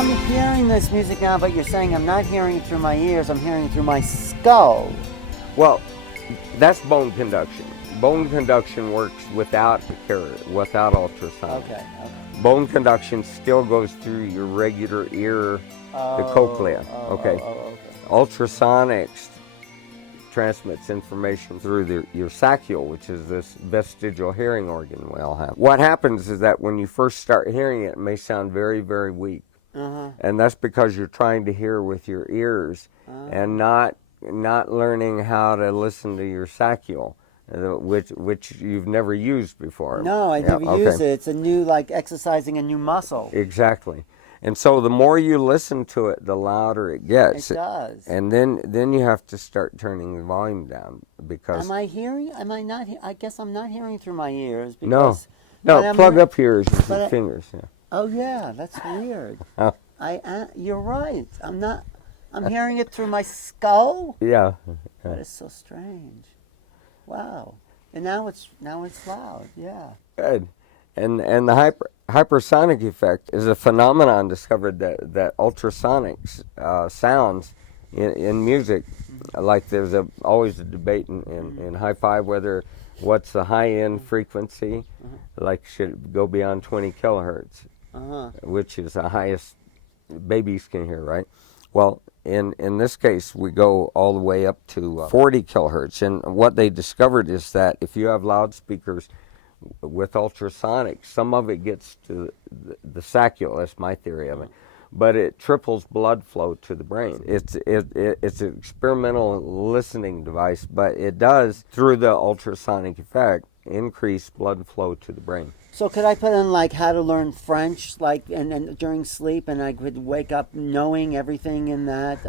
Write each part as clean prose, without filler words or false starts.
I'm hearing this music now, but you're saying I'm not hearing it through my ears, I'm hearing it through my skull. Well, that's bone conduction. Bone conduction works without ultrasonic. Okay. Bone conduction still goes through your regular ear, the cochlea. Okay. Ultrasonics transmits information through your saccule, which is this vestigial hearing organ we all have. What happens is that when you first start hearing it, it may sound very, very weak. And that's because you're trying to hear with your ears and not learning how to listen to your saccule, which you've never used before. No, I never used it. It's a new, like exercising a new muscle. Exactly. And so the more you listen to it, the louder it gets. It does. And then you have to start turning the volume down because... Am I hearing? Am I not? I guess I'm not hearing through my ears. No, Because, plug up your ears with your fingers. Yeah. Oh yeah, that's weird. You're right. I'm hearing it through my skull. Yeah. That is so strange. Wow. And now it's loud. Yeah. Good. And the hypersonic effect is a phenomenon discovered that ultrasonic sounds in music, like there's always a debate in hi-fi whether what's the high-end frequency, like should it go beyond 20 kilohertz, which is the highest babies can hear, right? Well, in this case, we go all the way up to 40 kilohertz, and what they discovered is that if you have loudspeakers with ultrasonic, some of it gets to the saccule. That's my theory of it, but it triples blood flow to the brain. It's an experimental listening device, but it does, through the ultrasonic effect, increase blood flow to the brain. So could I put in like how to learn French, like and during sleep, and I could wake up knowing everything in that?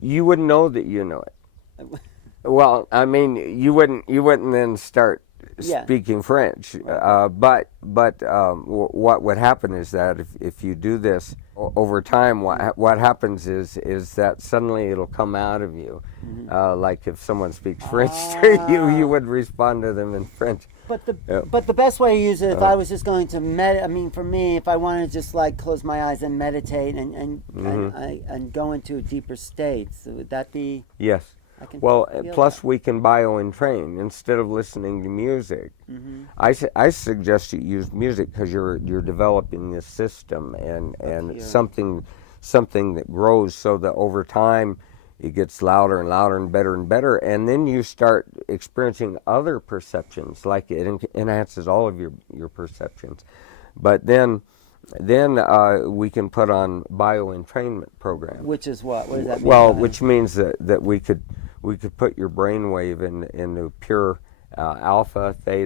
You wouldn't know that you know it. Well, I mean, you wouldn't then start speaking French. But what would happen is that if you do this over time, what happens is that suddenly it'll come out of you. Like if someone speaks French to you, you would respond to them in French. But the best way to use it, if I was just going to I mean, for me, if I wanted to just like close my eyes and meditate and go into deeper states, would that be? Yes. Well, plus we can bio-entrain instead of listening to music. I suggest you use music because you're developing this system and something that grows so that over time it gets louder and louder and better, and then you start experiencing other perceptions, like it enhances all of your perceptions. But then we can put on bio-entrainment program. Which is what? What does that mean? Well, which means that we could put your brainwave into pure alpha, theta,